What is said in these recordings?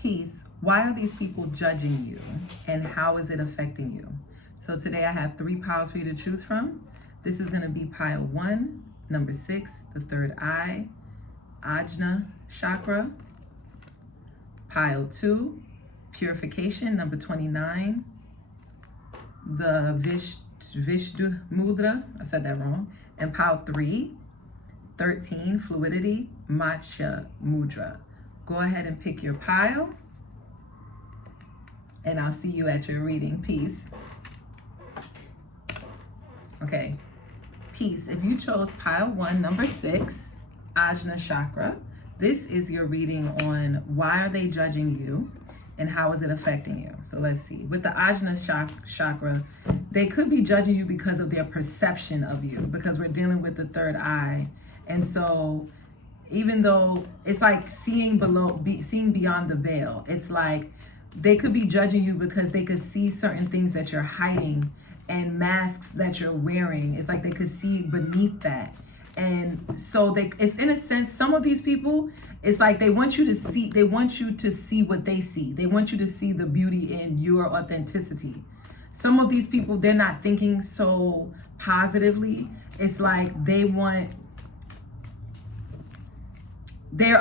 Peace, why are these people judging you and how is it affecting you? So today I have 3 piles for you to choose from. This is going to be pile 1, number 6, the third eye, Ajna chakra. Pile 2, purification, number 29, the Vishnu mudra, I said that wrong. And pile 3, 13, fluidity, Matsya mudra. Go ahead and pick your pile, and I'll see you at your reading. Peace. Okay, peace. If you chose pile 1, number 6, Ajna chakra, this is your reading on why are they judging you and how is it affecting you. So let's see. With the Ajna chakra, they could be judging you because of their perception of you, because we're dealing with the third eye. And so even though it's like seeing beyond the veil, it's like they could be judging you because they could see certain things that you're hiding and masks that you're wearing. It's like they could see beneath that. And so it's in a sense, some of these people, it's like they want you to see what they see. They want you to see the beauty in your authenticity. Some of these people, they're not thinking so positively. It's like they're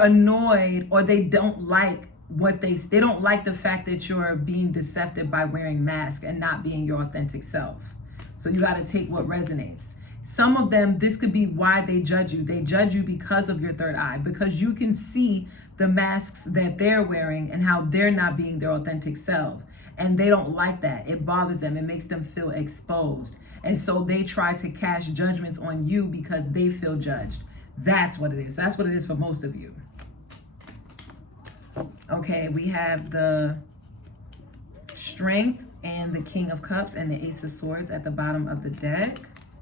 annoyed, or they don't like they don't like the fact that you're being deceptive by wearing masks and not being your authentic self. So you got to take what resonates. Some of them, this could be why they judge you. They judge you because of your third eye, because you can see the masks that they're wearing and how they're not being their authentic self. And they don't like that. It bothers them. It makes them feel exposed. And so they try to cast judgments on you because they feel judged. That's what it is. That's what it is for most of you. Okay, we have the Strength and the King of Cups and the Ace of Swords at the bottom of the deck.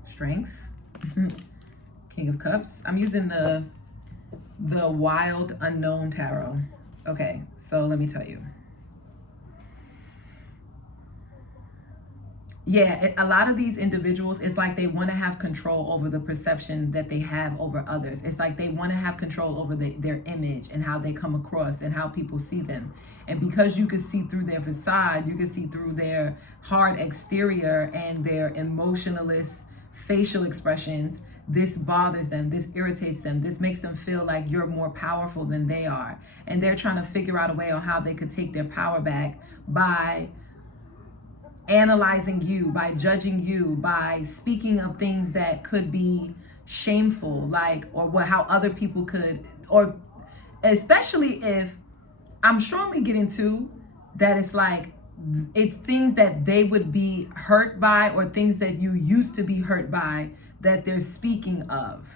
Strength, King of Cups. I'm using the Wild Unknown Tarot. Okay, so let me tell you. Yeah, a lot of these individuals, it's like they want to have control over the perception that they have over others. It's like they want to have control over their image and how they come across and how people see them. And because you can see through their facade, you can see through their hard exterior and their emotionalist facial expressions, this bothers them, this irritates them, this makes them feel like you're more powerful than they are. And they're trying to figure out a way on how they could take their power back by analyzing you, by judging you, by speaking of things that could be shameful, like, or how other people could, or especially if I'm strongly getting to that, it's like it's things that they would be hurt by, or things that you used to be hurt by that they're speaking of.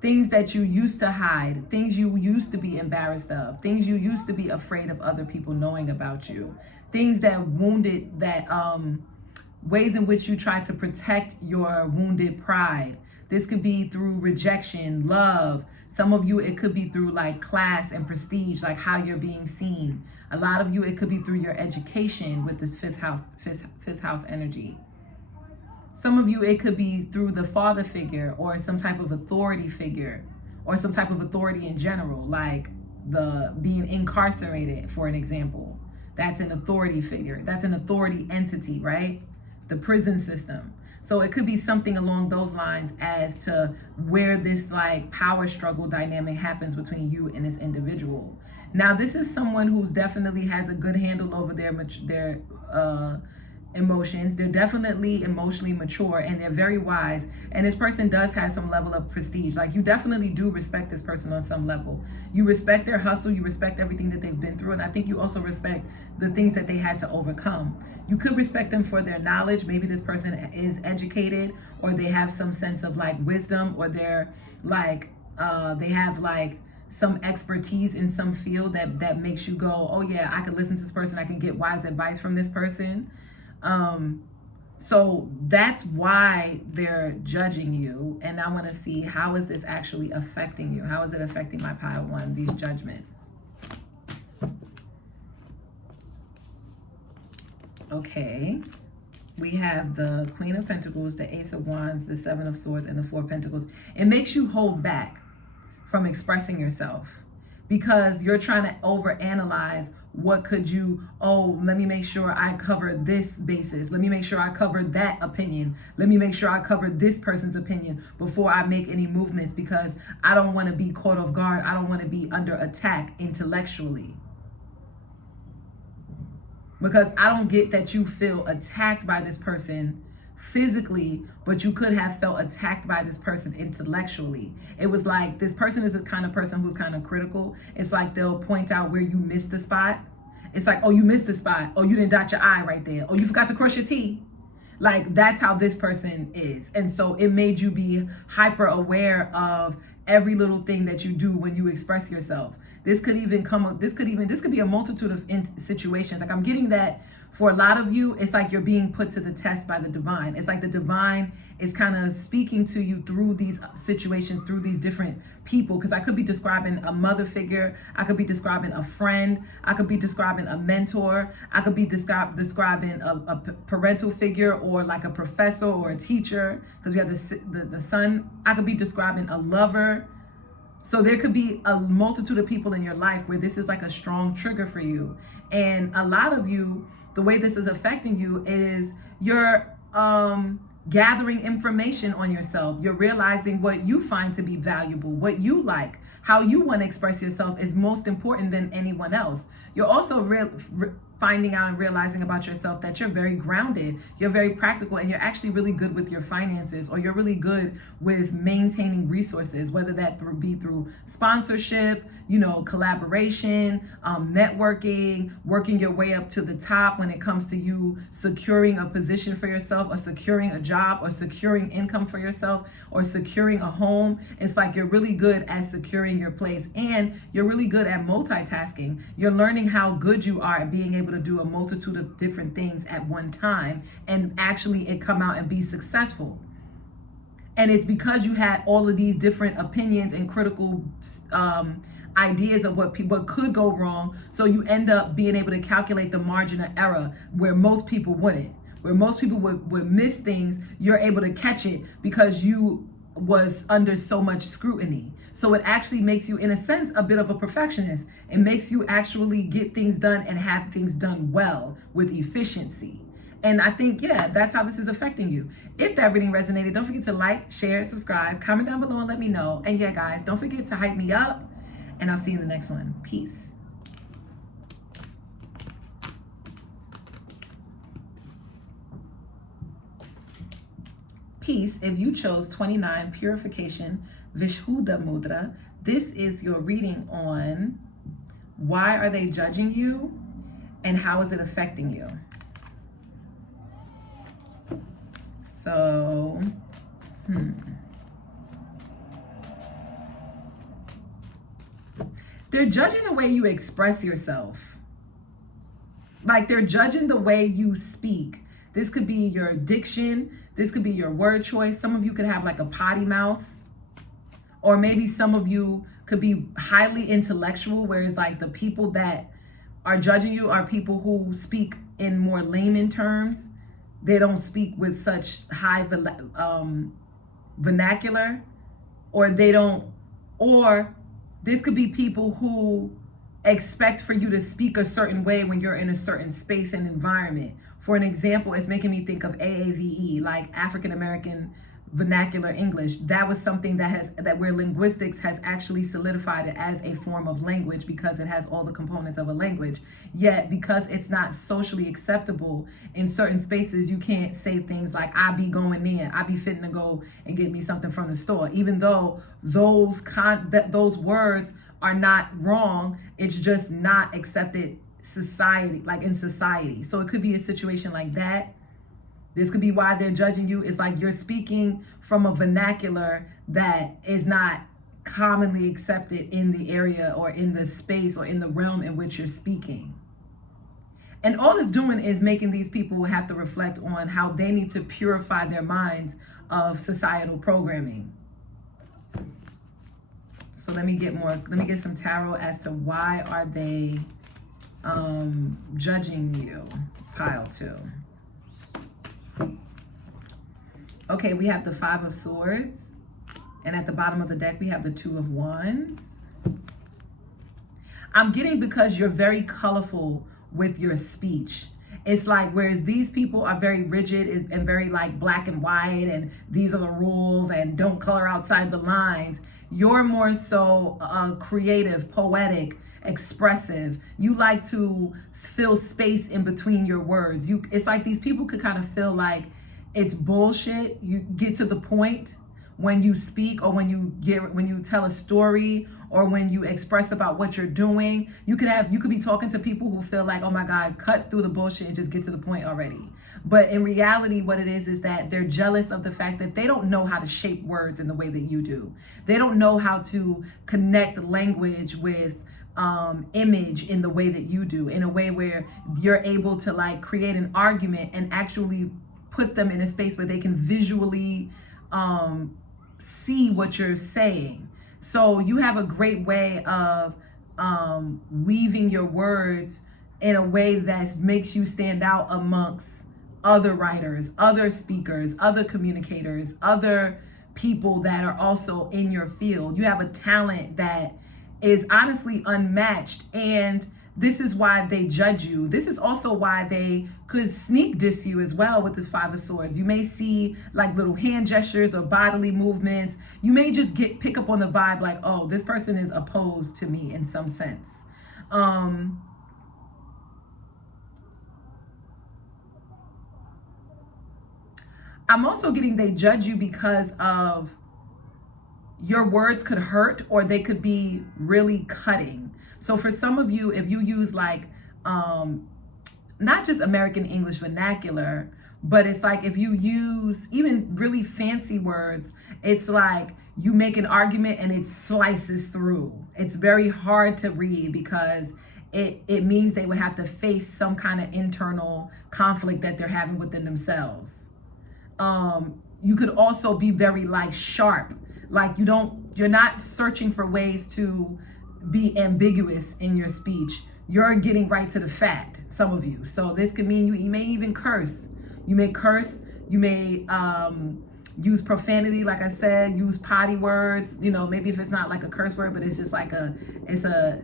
Things that you used to hide, things you used to be embarrassed of, things you used to be afraid of other people knowing about you, things that wounded, that ways in which you try to protect your wounded pride. This could be through rejection, love. Some of you, it could be through like class and prestige, like how you're being seen. A lot of you, it could be through your education with this fifth house energy. Some of you, it could be through the father figure or some type of authority figure, or some type of authority in general, like the being incarcerated, for an example. That's an authority figure. That's an authority entity, right? The prison system. So it could be something along those lines as to where this like power struggle dynamic happens between you and this individual. Now, this is someone who's definitely has a good handle over their emotions. They're definitely emotionally mature and they're very wise. And this person does have some level of prestige. Like, you definitely do respect this person on some level. You respect their hustle. You respect everything that they've been through. And I think you also respect the things that they had to overcome. You could respect them for their knowledge. Maybe this person is educated, or they have some sense of like wisdom, or they're like, they have like some expertise in some field that makes you go, oh yeah, I could listen to this person. I can get wise advice from this person. So that's why they're judging you. And I want to see, how is this actually affecting you? How is it affecting my pile 1, these judgments? Okay. We have the Queen of Pentacles, the Ace of Wands, the Seven of Swords, and the Four of Pentacles. It makes you hold back from expressing yourself because you're trying to overanalyze what could you, oh, let me make sure I cover this basis. Let me make sure I cover that opinion. Let me make sure I cover this person's opinion before I make any movements, because I don't want to be caught off guard. I don't want to be under attack intellectually. Because I don't get that you feel attacked by this person physically, but you could have felt attacked by this person intellectually. It was like, this person is the kind of person who's kind of critical. It's like they'll point out where you missed a spot. It's like, oh, you missed a spot. Oh, you didn't dot your I right there. Oh, you forgot to cross your T. Like, that's how this person is. And so it made you be hyper aware of every little thing that you do when you express yourself. This could be a multitude of situations. Like, I'm getting that for a lot of you, it's like you're being put to the test by the divine. It's like the divine is kind of speaking to you through these situations, through these different people. Because I could be describing a mother figure. I could be describing a friend. I could be describing a mentor. I could be describing a parental figure, or like a professor or a teacher, because we have the son. I could be describing a lover. So there could be a multitude of people in your life where this is like a strong trigger for you. And a lot of you, the way this is affecting you is you're gathering information on yourself. You're realizing what you find to be valuable, what you like, how you want to express yourself is most important than anyone else. You're also finding out and realizing about yourself that you're very grounded, you're very practical, and you're actually really good with your finances, or you're really good with maintaining resources, whether that be through sponsorship, collaboration, networking, working your way up to the top when it comes to you securing a position for yourself, or securing a job, or securing income for yourself, or securing a home. It's like you're really good at securing your place, and you're really good at multitasking. You're learning how good you are at being able to do a multitude of different things at one time, and actually it come out and be successful. And it's because you had all of these different opinions and critical ideas of what could go wrong. So you end up being able to calculate the margin of error where most people wouldn't. Where most people would miss things, you're able to catch it because you was under so much scrutiny. So it actually makes you, in a sense, a bit of a perfectionist. It makes you actually get things done and have things done well with efficiency. And I think, yeah, that's how this is affecting you. If that reading resonated, don't forget to like, share, subscribe, comment down below and let me know. And yeah, guys, don't forget to hype me up, and I'll see you in the next one. Peace. Peace. If you chose 29 Purification Vishuddha Mudra, this is your reading on why are they judging you and how is it affecting you. So, they're judging the way you express yourself. Like, they're judging the way you speak. This could be your diction. This could be your word choice. Some of you could have like a potty mouth. Or maybe some of you could be highly intellectual, whereas like the people that are judging you are people who speak in more layman terms. They don't speak with such high vernacular, or this could be people who expect for you to speak a certain way when you're in a certain space and environment. For an example, it's making me think of AAVE, like African American Vernacular English. That was something that where linguistics has actually solidified it as a form of language because it has all the components of a language. Yet, because it's not socially acceptable in certain spaces, you can't say things like, I be going in, I be fitting to go and get me something from the store. Even though those words are not wrong, it's just not accepted in society. So it could be a situation like that. This could be why they're judging you. It's like you're speaking from a vernacular that is not commonly accepted in the area or in the space or in the realm in which you're speaking. And all it's doing is making these people have to reflect on how they need to purify their minds of societal programming. So let me get some tarot as to why are they judging you, pile 2. Okay, we have the 5 of Swords, and at the bottom of the deck we have the 2 of Wands. I'm getting because you're very colorful with your speech. It's like, whereas these people are very rigid and very like black and white, and these are the rules and don't color outside the lines, you're more so creative, poetic, expressive. You like to fill space in between your words. It's like these people could kind of feel like it's bullshit. You get to the point when you speak, or when you tell a story, or when you express about what you're doing. You could be talking to people who feel like, oh my God, cut through the bullshit and just get to the point already. But in reality, what it is that they're jealous of the fact that they don't know how to shape words in the way that you do. They don't know how to connect language with image in the way that you do, in a way where you're able to like create an argument and actually put them in a space where they can visually see what you're saying. So you have a great way of weaving your words in a way that makes you stand out amongst other writers, other speakers, other communicators, other people that are also in your field. You have a talent that is honestly unmatched, and this is why they judge you. This is also why they could sneak diss you as well with this Five of Swords. You may see like little hand gestures or bodily movements. You may just pick up on the vibe like, oh, this person is opposed to me in some sense. I'm also getting they judge you because of your words could hurt, or they could be really cutting. So for some of you, if you use like not just American English vernacular, but it's like if you use even really fancy words, it's like you make an argument and it slices through. It's very hard to read because it means they would have to face some kind of internal conflict that they're having within themselves. You could also be very like sharp, like you're not searching for ways to be ambiguous in your speech. You're getting right to the fact, some of you. So this could mean you may even curse. You may curse, you may use profanity, like I said, use potty words, maybe if it's not like a curse word, but it's just like it's a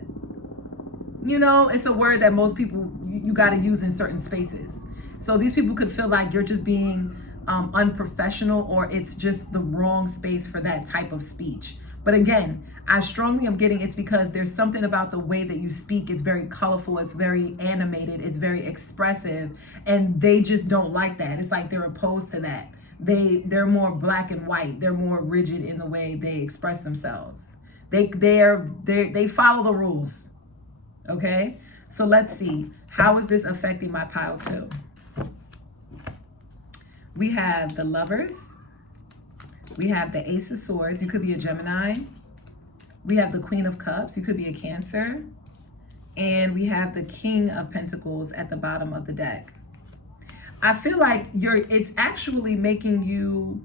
word that most people, you got to use in certain spaces. So these people could feel like you're just being unprofessional, or it's just the wrong space for that type of speech. But again, I strongly am getting it's because there's something about the way that you speak. It's very colorful, it's very animated, it's very expressive, and they just don't like that. It's like they're opposed to that. They're more black and white. They're more rigid in the way they express themselves. They follow the rules. Okay? So let's see. How is this affecting my pile 2? We have the Lovers. We have the Ace of Swords. You could be a Gemini. We have the Queen of Cups. You could be a Cancer. And we have the King of Pentacles at the bottom of the deck. I feel like it's actually making you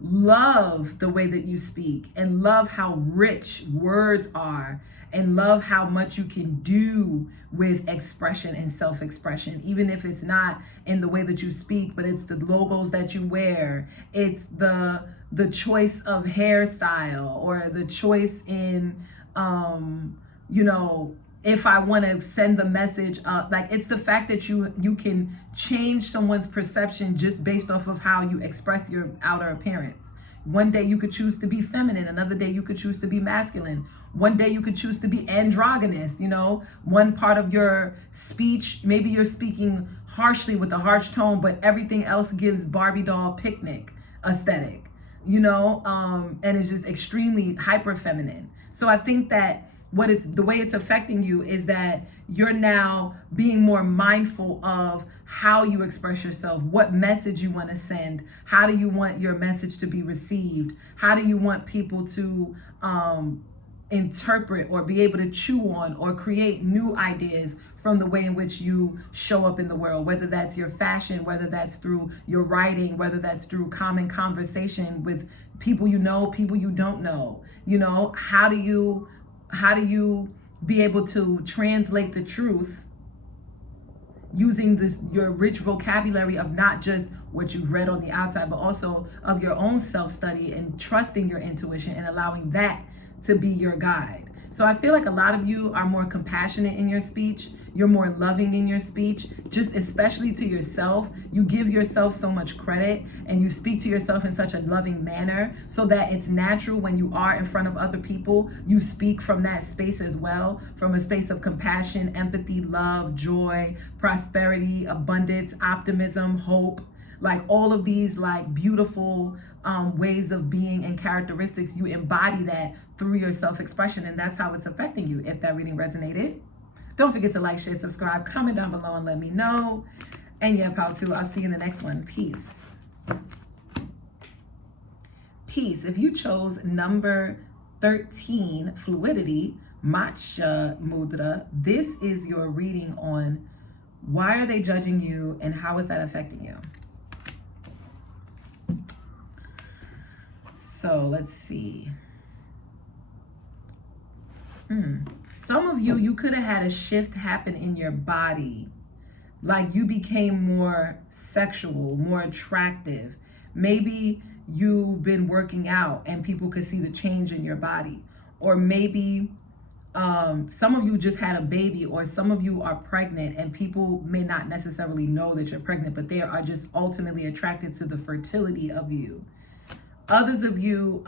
love the way that you speak, and love how rich words are, and love how much you can do with expression and self-expression, even if it's not in the way that you speak, but it's the logos that you wear, it's the choice of hairstyle, or the choice in if I want to send the message up, like it's the fact that you can change someone's perception just based off of how you express your outer appearance. One day you could choose to be feminine, another day you could choose to be masculine. One day you could choose to be androgynous, one part of your speech, maybe you're speaking harshly with a harsh tone, but everything else gives Barbie doll picnic aesthetic, and it's just extremely hyper feminine. So I think that the way it's affecting you is that you're now being more mindful of how you express yourself, what message you want to send, how do you want your message to be received, how do you want people to interpret or be able to chew on or create new ideas from the way in which you show up in the world, whether that's your fashion, whether that's through your writing, whether that's through common conversation with people people you don't know. How do you be able to translate the truth using your rich vocabulary of not just what you've read on the outside, but also of your own self-study, and trusting your intuition and allowing that to be your guide. So I feel like a lot of you are more compassionate in your speech. You're more loving in your speech, just especially to yourself. You give yourself so much credit and you speak to yourself in such a loving manner so that it's natural when you are in front of other people. You speak from that space as well, from a space of compassion, empathy, love, joy, prosperity, abundance, optimism, hope. Like all of these like beautiful ways of being and characteristics, you embody that through your self-expression, and that's how it's affecting you. If that reading resonated, don't forget to like, share, subscribe, comment down below and let me know. And yeah, pal too, I'll see you in the next one. Peace. Peace. If you chose number 13, fluidity, matcha mudra, this is your reading on why are they judging you and how is that affecting you. So let's see. Some of you could have had a shift happen in your body. Like you became more sexual, more attractive. Maybe you've been working out and people could see the change in your body. Or maybe some of you just had a baby, or some of you are pregnant and people may not necessarily know that you're pregnant, but they are just ultimately attracted to the fertility of you. Others of you,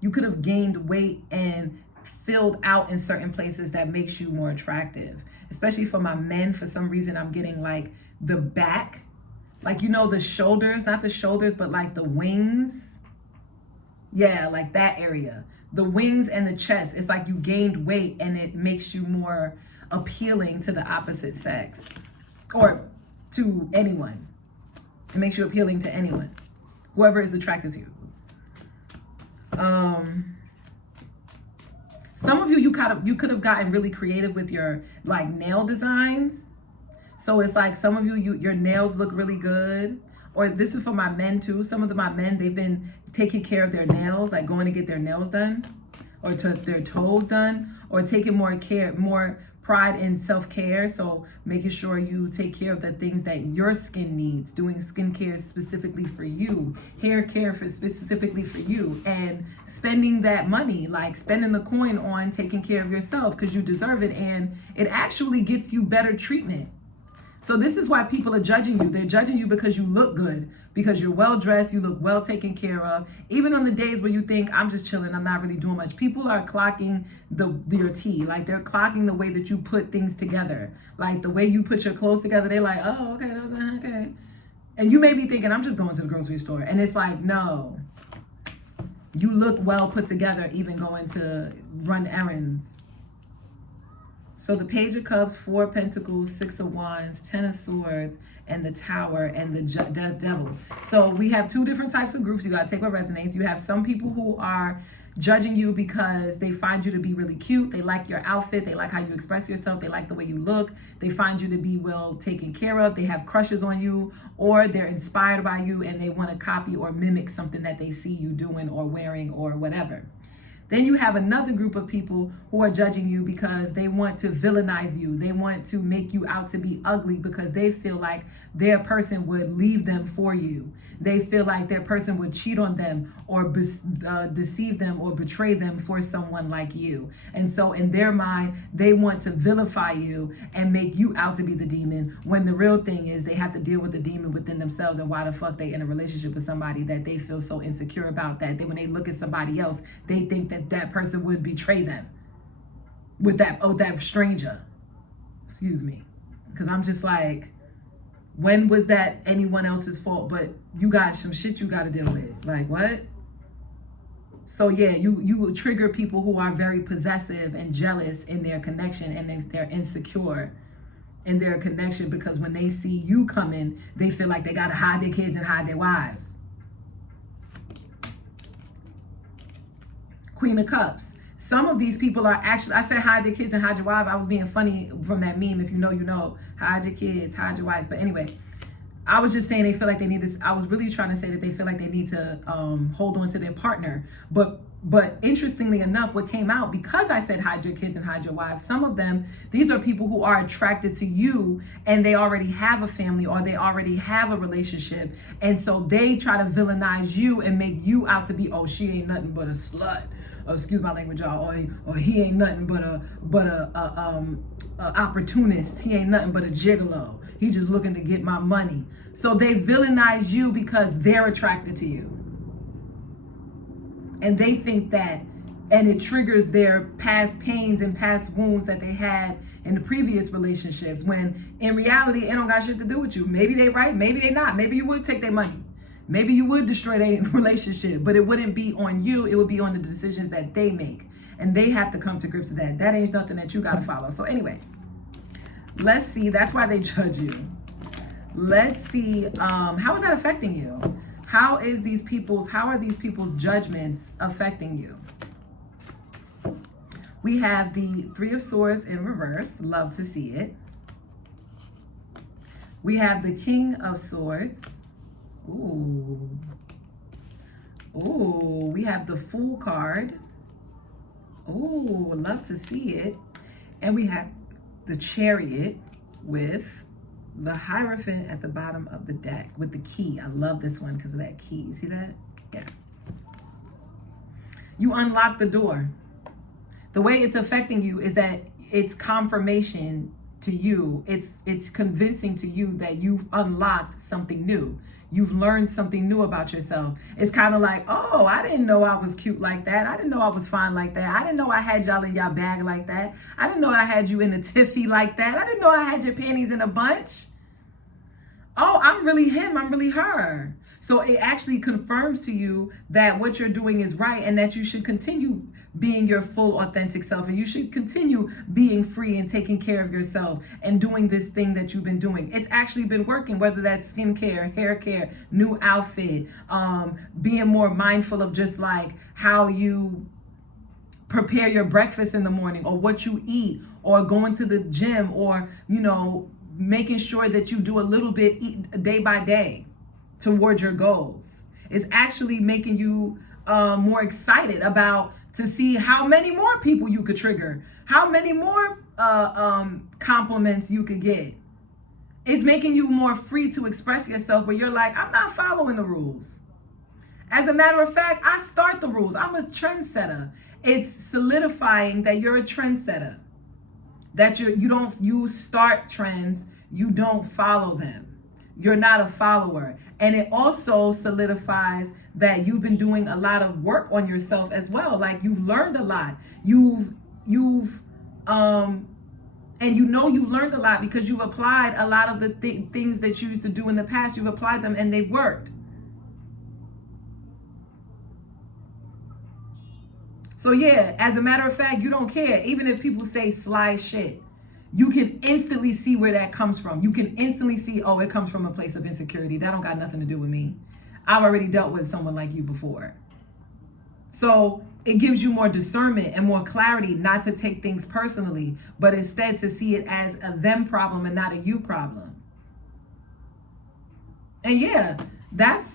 you could have gained weight and filled out in certain places that makes you more attractive. Especially for my men, for some reason I'm getting like the back, like, you know, the shoulders, not the shoulders, but like the wings. Yeah, like that area. The wings and the chest. It's like you gained weight and it makes you more appealing to the opposite sex or to anyone. It makes you appealing to anyone, whoever is attracted to you. Some of you, you could have gotten really creative with your like nail designs. So it's like some of you, your nails look really good. Or this is for my men too. Some of my men, they've been taking care of their nails, like going to get their nails done or to their toes done, or taking more pride in self-care. So making sure you take care of the things that your skin needs, doing skincare specifically for you, hair care specifically for you, and spending that money, like spending the coin on taking care of yourself because you deserve it, and it actually gets you better treatment. So this is why people are judging you. They're judging you because you look good, because you're well dressed, you look well taken care of. Even on the days where you think, I'm just chilling, I'm not really doing much, people are clocking your tea. Like they're clocking the way that you put things together. Like the way you put your clothes together, they're like, oh, okay, that was okay. And you may be thinking, I'm just going to the grocery store. And it's like, no, you look well put together, even going to run errands. So the Page of Cups, 4 of Pentacles, 6 of Wands, 10 of Swords, and the Tower, and the Devil. So we have two different types of groups. You got to take what resonates. You have some people who are judging you because they find you to be really cute. They like your outfit. They like how you express yourself. They like the way you look. They find you to be well taken care of. They have crushes on you, or they're inspired by you and they want to copy or mimic something that they see you doing or wearing or whatever. Then you have another group of people who are judging you because they want to villainize you. They want to make you out to be ugly because they feel like their person would leave them for you. They feel like their person would cheat on them or deceive them or betray them for someone like you. And so in their mind, they want to vilify you and make you out to be the demon, when the real thing is they have to deal with the demon within themselves. And why the fuck they in a relationship with somebody that they feel so insecure about, that when they look at somebody else, they think that person would betray them with that stranger. Excuse me. Because I'm just like, when was that anyone else's fault? But you got some shit you got to deal with. Like, what? So yeah, you trigger people who are very possessive and jealous in their connection, and they're insecure in their connection because when they see you coming, they feel like they got to hide their kids and hide their wives. Queen of Cups. Some of these people are actually, I said hide your kids and hide your wife. I was being funny from that meme. If you know, you know. Hide your kids, hide your wife. But anyway, I was just saying they feel like they need this. I was really trying to say that they feel like they need to hold on to their partner. But But interestingly enough, what came out, because I said hide your kids and hide your wives, some of them, these are people who are attracted to you and they already have a family or they already have a relationship. And so they try to villainize you and make you out to be, oh, she ain't nothing but a slut. Or, excuse my language, y'all. Or he ain't nothing but a opportunist. He ain't nothing but a gigolo. He just looking to get my money. So they villainize you because they're attracted to you. And they think that, and it triggers their past pains and past wounds that they had in the previous relationships, when in reality, it don't got shit to do with you. Maybe they right, maybe they not. Maybe you would take their money. Maybe you would destroy their relationship, but it wouldn't be on you. It would be on the decisions that they make. And they have to come to grips with that. That ain't nothing that you got to follow. So anyway, let's see. That's why they judge you. Let's see. How is that affecting you? How are these people's judgments affecting you? We have the Three of Swords in reverse. Love to see it. We have the King of Swords. Ooh. Ooh, we have the Fool card. Ooh, love to see it. And we have the Chariot with the Hierophant at the bottom of the deck with the key. I love this one because of that key. You see that? Yeah. You unlock the door. The way it's affecting you is that it's confirmation to you. It's convincing to you that you've unlocked something new. You've learned something new about yourself. It's kind of like, oh, I didn't know I was cute like that. I didn't know I was fine like that. I didn't know I had y'all in y'all bag like that. I didn't know I had you in a tiffy like that. I didn't know I had your panties in a bunch. Oh, I'm really him, I'm really her. So it actually confirms to you that what you're doing is right and that you should continue being your full authentic self, and you should continue being free and taking care of yourself and doing this thing that you've been doing. It's actually been working, whether that's skincare, hair care, new outfit, being more mindful of just like how you prepare your breakfast in the morning or what you eat, or going to the gym, or, you know, making sure that you do a little bit day by day towards your goals. It's actually making you more excited about to see how many more people you could trigger, how many more compliments you could get. It's making you more free to express yourself, where you're like, I'm not following the rules. As a matter of fact, I start the rules. I'm a trendsetter. It's solidifying that you're a trendsetter. That you start trends, you don't follow them. You're not a follower. And it also solidifies that you've been doing a lot of work on yourself as well. Like, you've learned a lot. You've learned a lot because you've applied a lot of the things that you used to do in the past. You've applied them and they've worked. So yeah, as a matter of fact, you don't care. Even if people say sly shit, you can instantly see where that comes from. You can instantly see, oh, it comes from a place of insecurity. That don't got nothing to do with me. I've already dealt with someone like you before. So it gives you more discernment and more clarity not to take things personally, but instead to see it as a them problem and not a you problem. And yeah, that's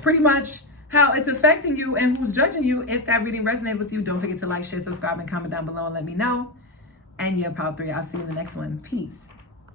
pretty much how it's affecting you and who's judging you. If that reading resonated with you, don't forget to like, share, subscribe, and comment down below and let me know. And yeah, Power 3, I'll see you in the next one. Peace.